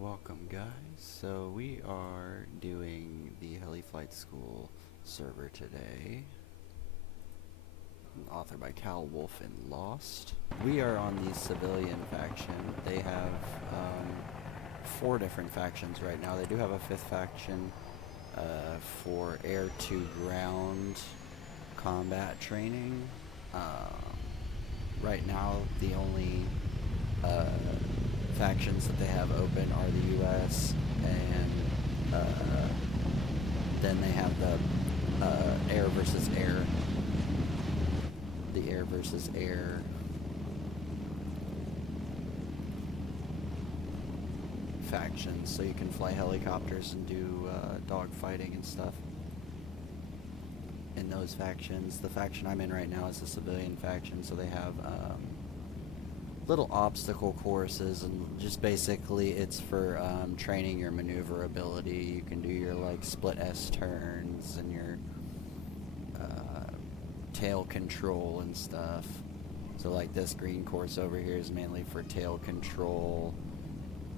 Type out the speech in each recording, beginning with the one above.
Welcome guys, so we are doing the Heli Flight School server today, authored by Cal Wolf and Lost. We are on the civilian faction. They have 4 different factions right now. They do have a 5th faction for air-to-ground combat training. Right now the only factions that they have open are the U.S. and then they have the air versus air, the air versus air factions, so you can fly helicopters and do dog fighting and stuff in those factions. The faction I'm in right now is the civilian faction, so they have little obstacle courses, and just basically it's for training your maneuverability. You can do your like split S turns and your tail control and stuff. So like this green course over here is mainly for tail control,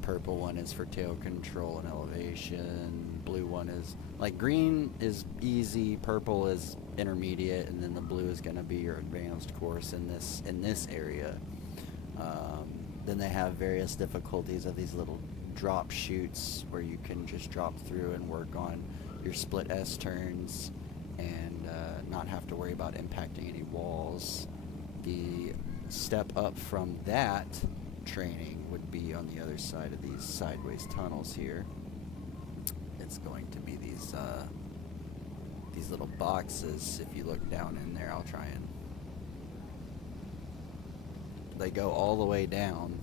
purple one is for tail control and elevation, blue one is like, green is easy, purple is intermediate, and then the blue is going to be your advanced course in this area. Then they have various difficulties of these little drop chutes where you can just drop through and work on your split S turns and not have to worry about impacting any walls. The step up from that training would be on the other side of these sideways tunnels here. It's going to be these little boxes. If you look down in there, I'll try and... They go all the way down,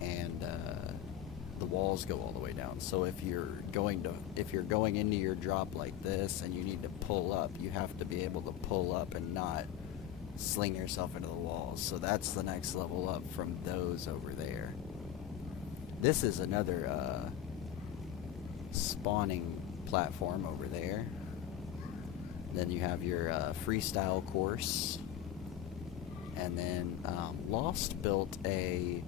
and the walls go all the way down. So if you're going into your drop like this and you need to pull up, you have to be able to pull up and not sling yourself into the walls. So that's the next level up from those over there. This is another spawning platform over there. Then you have your freestyle course. And then Lost built a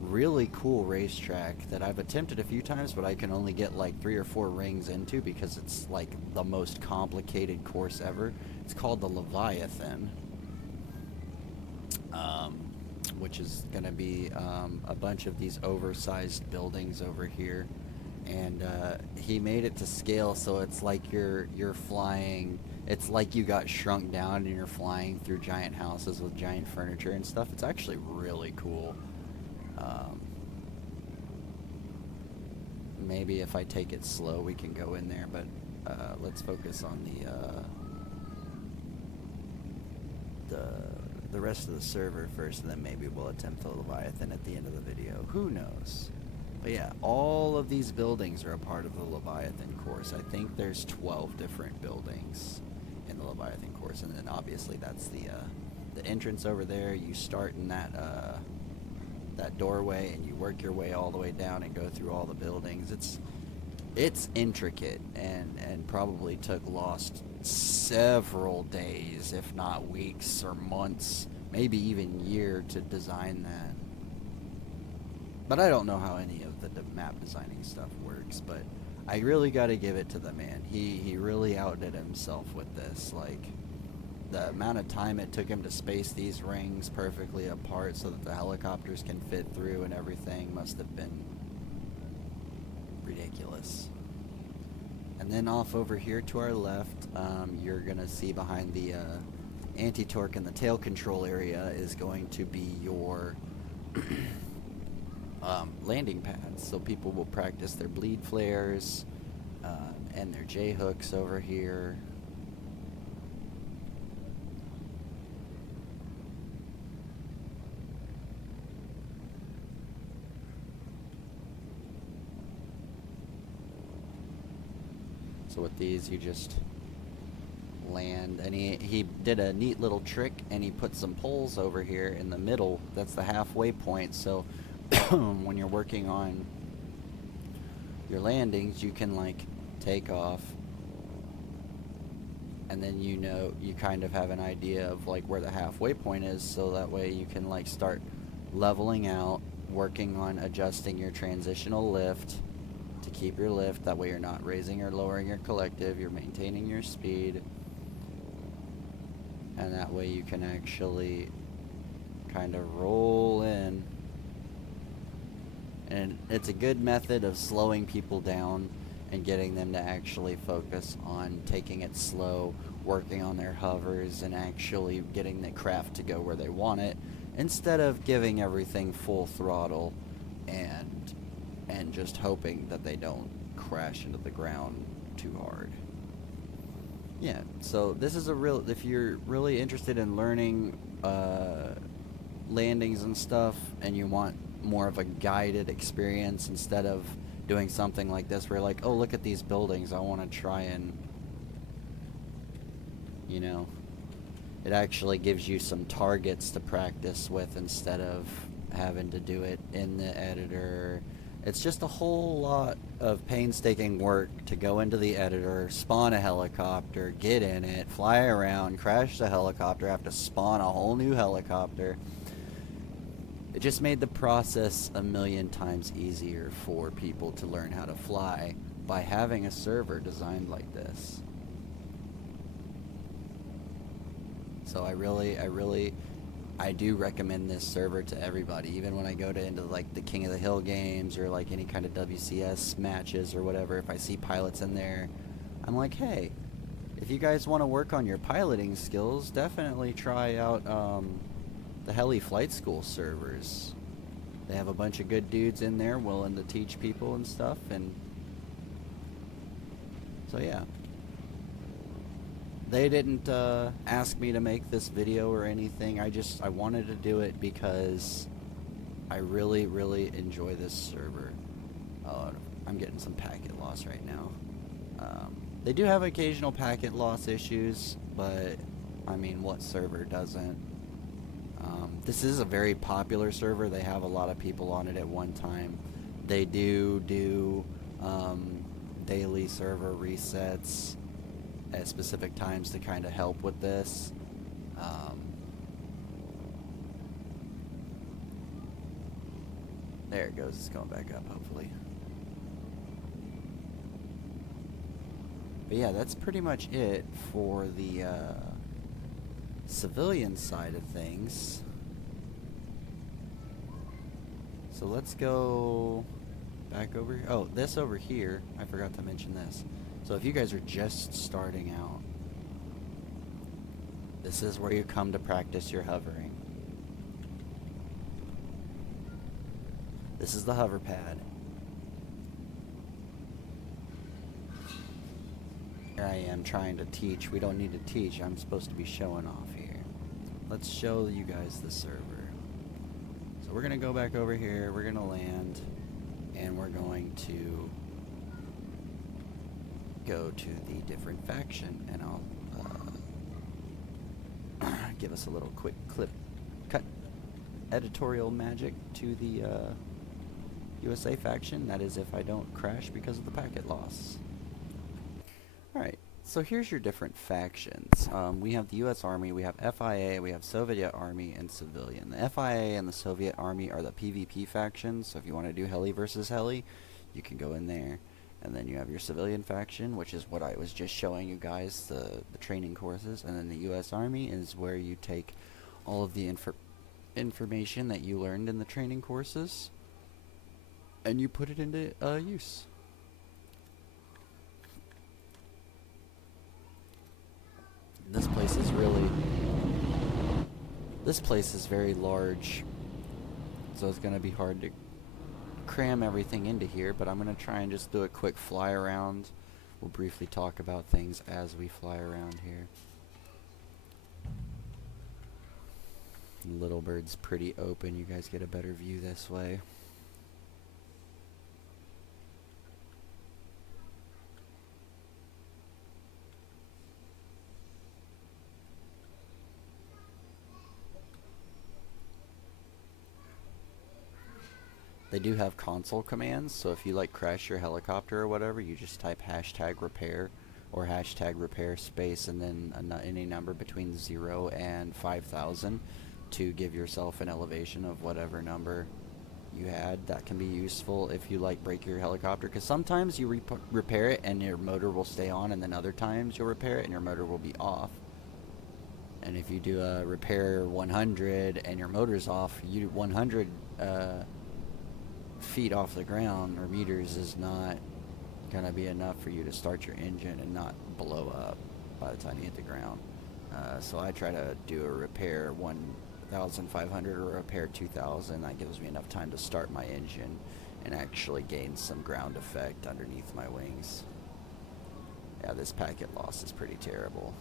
really cool racetrack that I've attempted a few times, but I can only get like 3 or 4 rings into because it's like the most complicated course ever. It's called the Leviathan, which is going to be a bunch of these oversized buildings over here. And he made it to scale, so it's like you're flying. It's like you got shrunk down and you're flying through giant houses with giant furniture and stuff. It's actually really cool. Maybe if I take it slow, we can go in there, but let's focus on the rest of the server first, and then maybe we'll attempt the Leviathan at the end of the video. Who knows? But yeah, all of these buildings are a part of the Leviathan course. I think there's 12 different buildings in the Leviathan course, and then obviously that's the entrance over there. You start in that doorway and you work your way all the way down and go through all the buildings. It's intricate and probably took Lost several days, if not weeks or months, maybe even year to design that. But I don't know how any of the map designing stuff works, but I really got to give it to the man. He really outdid himself with this. Like, the amount of time it took him to space these rings perfectly apart so that the helicopters can fit through and everything must have been ridiculous. And then off over here to our left, you're going to see behind the anti-torque and the tail control area is going to be your... landing pads, so people will practice their bleed flares and their J-hooks over here. So with these, you just land, and he did a neat little trick, and he put some poles over here in the middle. That's the halfway point, so when you're working on your landings, you can like take off, and then you kind of have an idea of like where the halfway point is, so that way you can like start leveling out working on adjusting your transitional lift to keep your lift. That way you're not raising or lowering your collective, you're maintaining your speed. And that way you can actually kind of roll in. And it's a good method of slowing people down and getting them to actually focus on taking it slow, working on their hovers, and actually getting the craft to go where they want it, instead of giving everything full throttle and just hoping that they don't crash into the ground too hard. Yeah, so this is if you're really interested in learning landings and stuff, and you want more of a guided experience instead of doing something like this where you're like, oh, look at these buildings, I want to try and, you know, it actually gives you some targets to practice with instead of having to do it in the editor. It's just a whole lot of painstaking work to go into the editor, spawn a helicopter, get in it, fly around, crash the helicopter, have to spawn a whole new helicopter. It just made the process a million times easier for people to learn how to fly by having a server designed like this. So I do recommend this server to everybody. Even when I go into like the King of the Hill games or like any kind of WCS matches or whatever, if I see pilots in there, I'm like, hey, if you guys want to work on your piloting skills, definitely try out the Heli Flight School servers. They have a bunch of good dudes in there willing to teach people and stuff, and so yeah. They didn't ask me to make this video or anything. I wanted to do it because I really, really enjoy this server. Oh, I'm getting some packet loss right now. They do have occasional packet loss issues, but I mean, what server doesn't? This is a very popular server. They have a lot of people on it at one time. They do daily server resets at specific times to kind of help with this. There it goes. It's going back up, hopefully. But yeah, that's pretty much it for the civilian side of things. So let's go back over here. Oh, this over here, I forgot to mention this. So if you guys are just starting out, this is where you come to practice your hovering. This is the hover pad. Here I am trying to teach. We don't need to teach. I'm supposed to be showing off here. Let's show you guys the server. So we're going to go back over here. We're going to land. And we're going to go to the different faction. And I'll give us a little quick cut editorial magic to the USA faction. That is if I don't crash because of the packet loss. Alright, so here's your different factions. We have the US Army, we have FIA, we have Soviet Army, and Civilian. The FIA and the Soviet Army are the PvP factions, so if you want to do Heli versus Heli, you can go in there. And then you have your Civilian faction, which is what I was just showing you guys, the training courses. And then the US Army is where you take all of the information that you learned in the training courses and you put it into use. This place is very large, so it's going to be hard to cram everything into here, but I'm going to try and just do a quick fly around. We'll briefly talk about things as we fly around here. Little Bird's pretty open. You guys get a better view this way. They do have console commands, so if you like crash your helicopter or whatever, you just type #repair or #repair space and then any number between 0 and 5,000 to give yourself an elevation of whatever number you had that can be useful if you like break your helicopter, because sometimes you repair it and your motor will stay on, and then other times you'll repair it and your motor will be off. And if you do a repair 100 and your motor's off, 100 feet off the ground or meters is not going to be enough for you to start your engine and not blow up by the time you hit the ground. So I try to do a repair 1,500 or a repair 2,000. That gives me enough time to start my engine and actually gain some ground effect underneath my wings. Yeah, this packet loss is pretty terrible.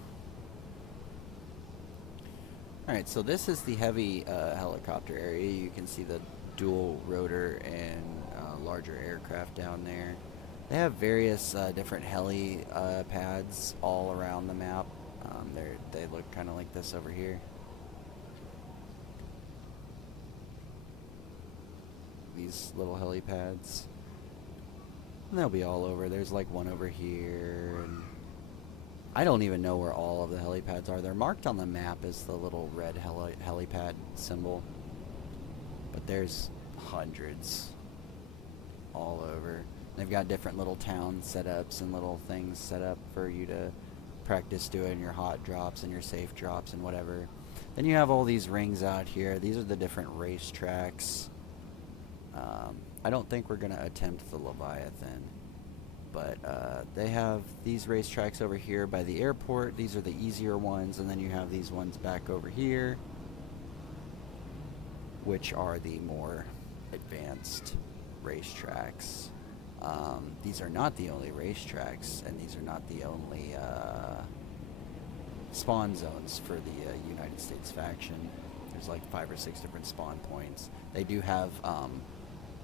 Alright, so this is the heavy helicopter area. You can see the dual rotor and larger aircraft down there. They have various different heli pads all around the map. They look kind of like this over here. These little helipads. And they'll be all over. There's like one over here. And I don't even know where all of the helipads are. They're marked on the map as the little red helipad symbol. But there's hundreds all over. They've got different little town setups and little things set up for you to practice doing your hot drops and your safe drops and whatever. Then you have all these rings out here. These are the different race tracks. I don't think we're going to attempt the Leviathan, but they have these racetracks over here by the airport. These are the easier ones, and then you have these ones back over here, which are the more advanced racetracks. These are not the only racetracks, and these are not the only spawn zones for the United States faction. There's like 5 or 6 different spawn points. They do have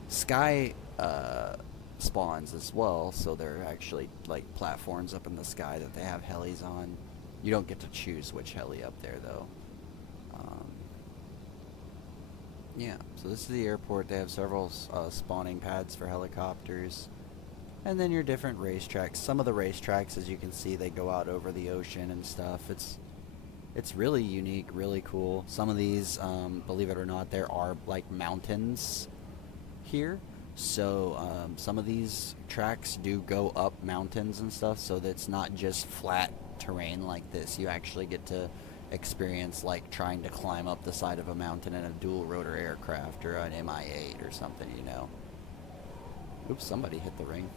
sky spawns as well, so they're actually like platforms up in the sky that they have helis on. You don't get to choose which heli up there though. Yeah, so this is the airport. They have several spawning pads for helicopters. And then your different racetracks. Some of the racetracks, as you can see, they go out over the ocean and stuff. It's really unique, really cool. Some of these, believe it or not, there are like mountains here. So some of these tracks do go up mountains and stuff, so that it's not just flat terrain like this. You actually get to experience like trying to climb up the side of a mountain in a dual rotor aircraft or an Mi-8 or something, you know. Oops, somebody hit the ring.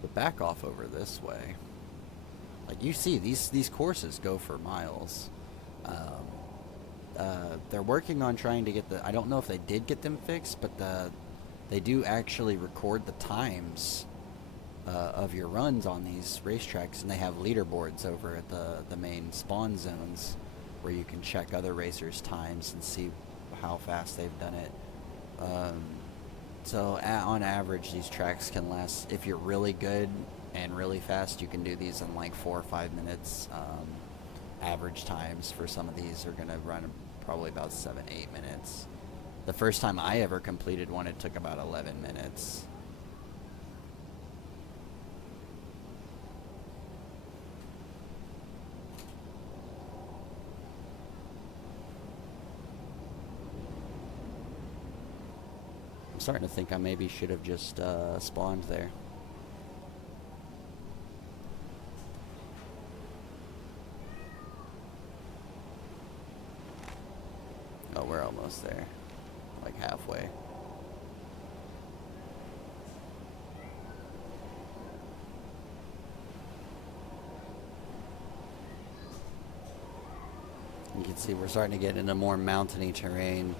But back off over this way. Like you see, these courses go for miles. They're working on trying to get the, I don't know if they did get them fixed, but they do actually record the times of your runs on these racetracks, and they have leaderboards over at the main spawn zones where you can check other racers' times and see how fast they've done it. So on average, these tracks can last, if you're really good and really fast, you can do these in like 4 or 5 minutes. Average times for some of these are going to run probably about 7-8 minutes. The first time I ever completed one, it took about 11 minutes. I'm starting to think I maybe should have just spawned there. Oh, we're almost there. Like halfway. You can see we're starting to get into more mountainy terrain.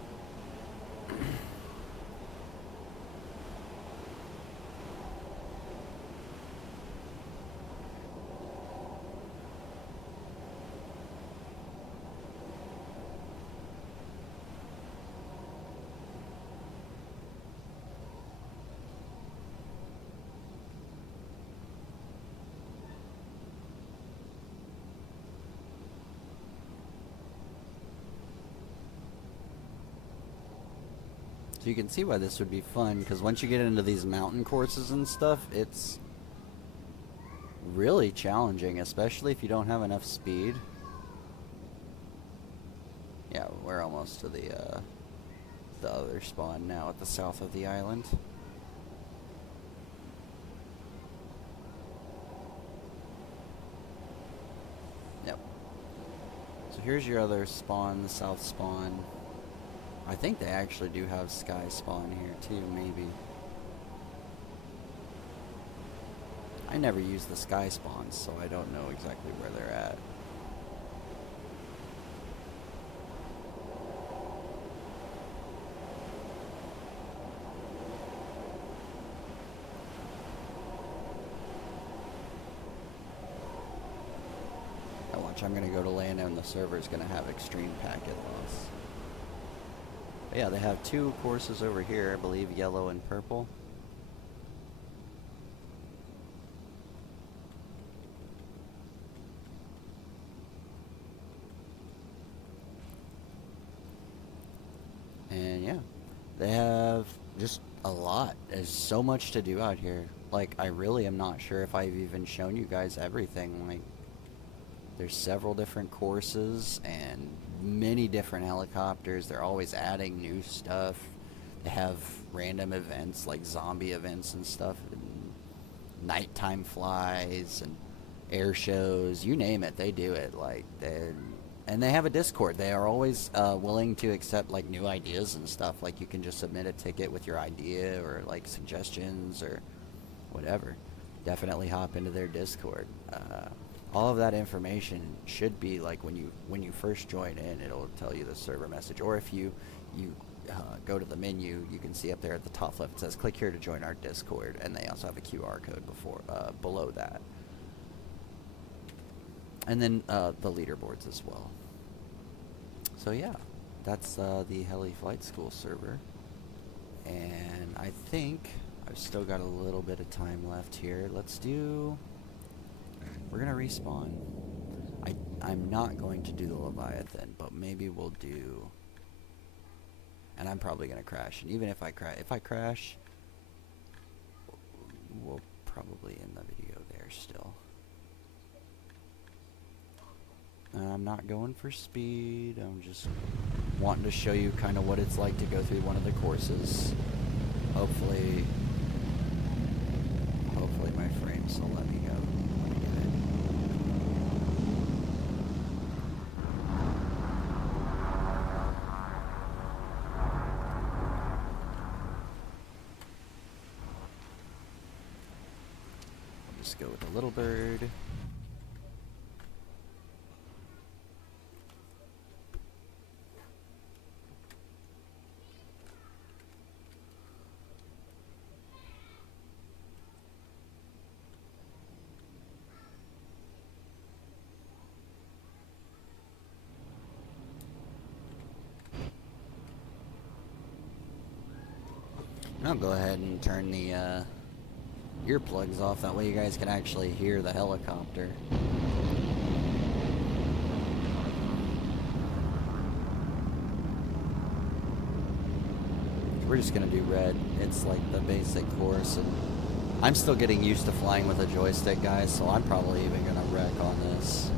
So you can see why this would be fun, because once you get into these mountain courses and stuff, it's really challenging, especially if you don't have enough speed. Yeah, we're almost to the other spawn now at the south of the island. Yep. So here's your other spawn, the south spawn. I think they actually do have sky spawn here too, maybe. I never use the sky spawns, so I don't know exactly where they're at. Now watch, I'm gonna go to land and the server's gonna have extreme packet loss. But yeah, they have two courses over here, I believe, yellow and purple. And yeah, they have just a lot. There's so much to do out here. Like, I really am not sure if I've even shown you guys everything. Like, there's several different courses and many different helicopters. They're always adding new stuff. They have random events like zombie events and stuff, and nighttime flies and air shows. You name it, they do it. Like, and they have a Discord. They are always willing to accept like new ideas and stuff. Like, you can just submit a ticket with your idea or like suggestions or whatever. Definitely hop into their Discord. All of that information should be like when you first join in, it'll tell you the server message. Or if you go to the menu, you can see up there at the top left it says click here to join our Discord, and they also have a QR code below that. And then the leaderboards as well. So yeah, that's the Heli Flight School server. And I think I've still got a little bit of time left here. We're gonna respawn. I'm not going to do the Leviathan, but maybe we'll do, and I'm probably gonna crash. And even if I crash, we'll probably end the video there still. I'm not going for speed. I'm just wanting to show you kind of what it's like to go through one of the courses. Hopefully my frames will let me go. Let me get it. I'll just go with the little bird. I'll go ahead and turn the earplugs off, that way you guys can actually hear the helicopter. We're just gonna do red. It's like the basic course, and I'm still getting used to flying with a joystick, guys, so I'm probably even gonna wreck on this.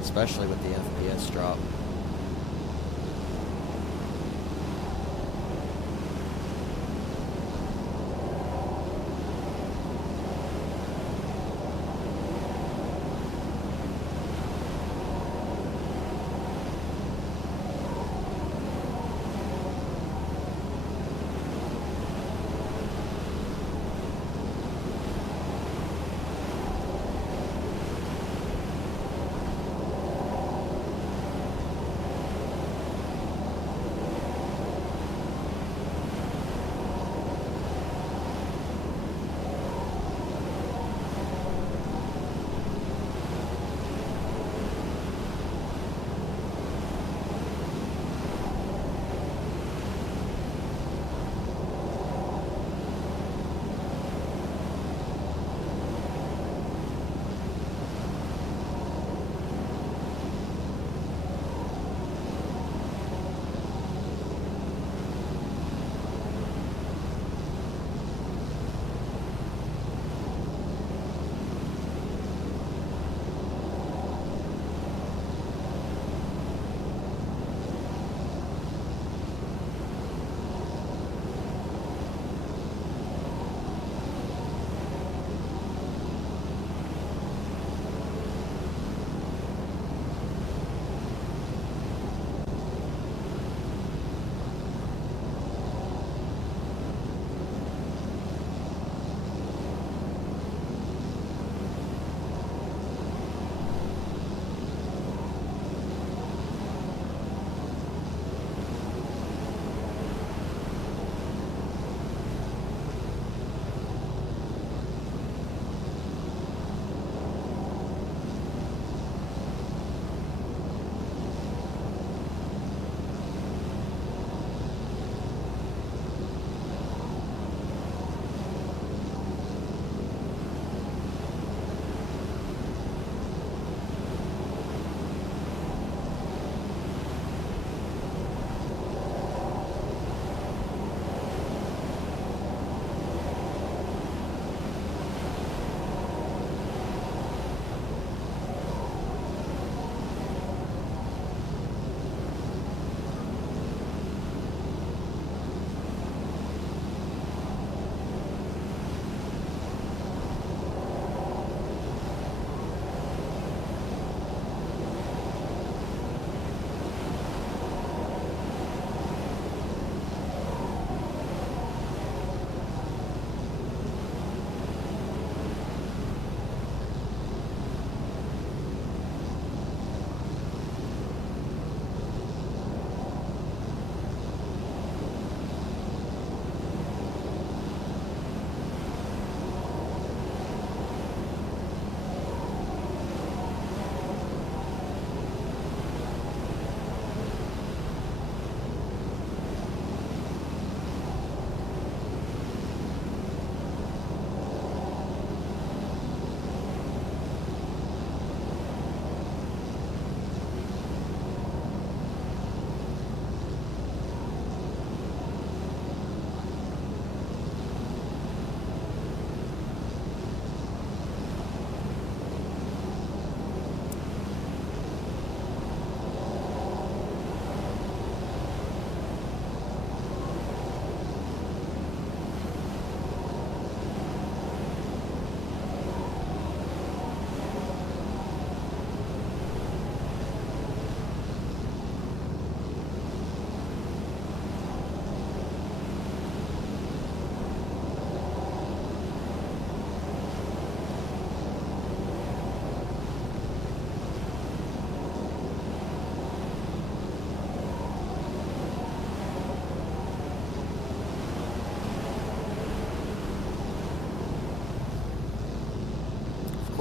Especially with the FPS drop.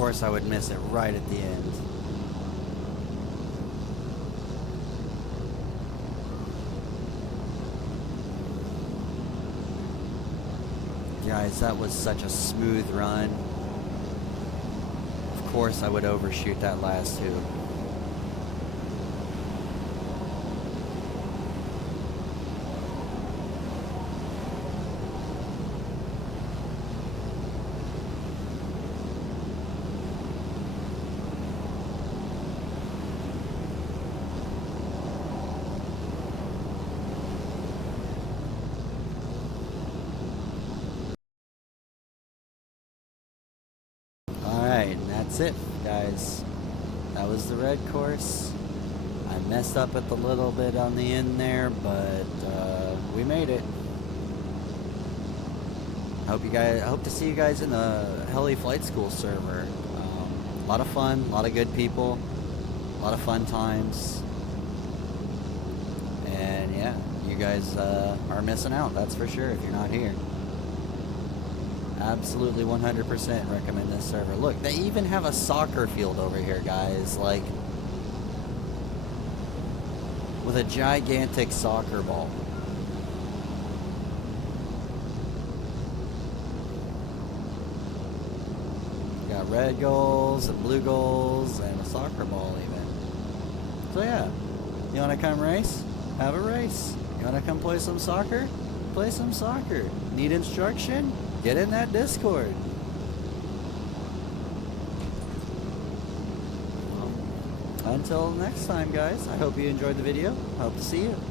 course I would miss it right at the end. Guys, that was such a smooth run. Of course I would overshoot that last tube. That's it, guys. That was the red course. I messed up at the little bit on the end there, but we made it. Hope to see you guys in the Heli Flight School server. A lot of fun, a lot of good people, a lot of fun times, and yeah, you guys are missing out. That's for sure if you're not here. Absolutely 100% recommend this server. Look, they even have a soccer field over here, guys. Like, with a gigantic soccer ball. Got red goals and blue goals and a soccer ball even. So yeah, you want to come race? Have a race. You want to come play some soccer? Play some soccer. Need instruction? Get in that Discord. Until next time, guys, I hope you enjoyed the video. Hope to see you.